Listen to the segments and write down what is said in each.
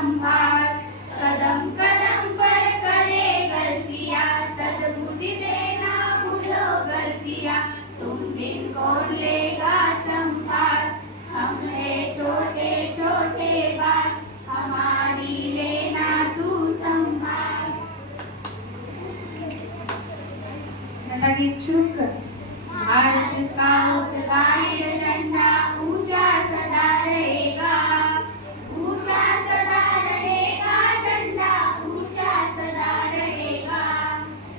संभाल, कदम कदम पर करे गलतियां, सद्बुद्धि देना भूलो गलतियां, तुम दिन कौन लेगा संभाल, हम है छोटे छोटे बाल, हमारी लेना तू संभाल। झंडा गीत शुरू कर। भारत का उत्तरायण झंडा ऊंचा सदा रहेगा, ऊंचा सदा रहेगा, झंडा ऊंचा सदा रहेगा।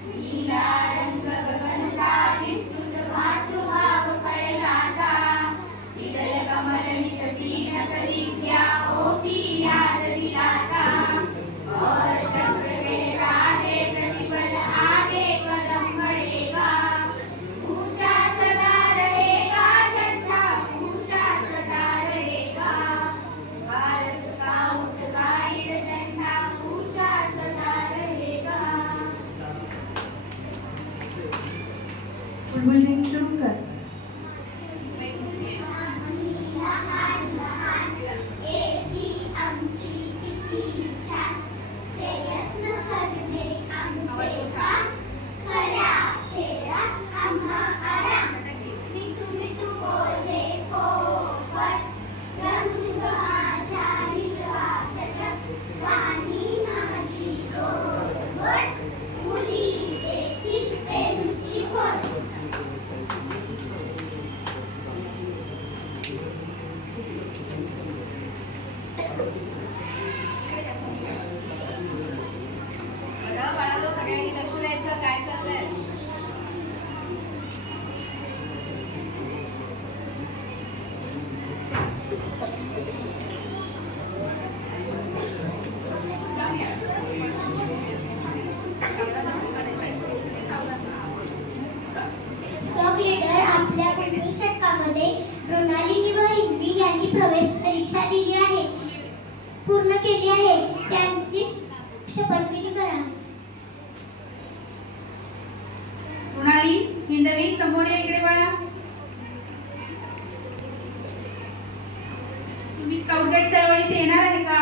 नीला रंग गगन सा विस्तृत मातृभाव फैलाता, हृदय कमल नित दीन प्रतिज्ञा होती याद दिलाता, और चक्र के राहे प्रतिपल आगे कदम बढ़ेगा, ऊंचा सदा रहेगा, झंडा ऊंचा सदा रहेगा। भारत का उत्तरायण झंडा ऊंचा सदा रहेगा। बुलबुल गीत शुरू कर। सगळ्यांनी लक्ष द्यायचं काय चाललंय। टॉप लीडर आपल्या पुढील षटकामध्ये मृणालिनी व हिंदवी यांनी प्रवेश परीक्षा दिली आहे, पूर्ण केली आहे, त्यांची शपथविधी करा। मृणाली, हिंदवी समोर या, इकडे वळा। तुम्ही स्काउट गाईड चळवळीत येणार आहे का?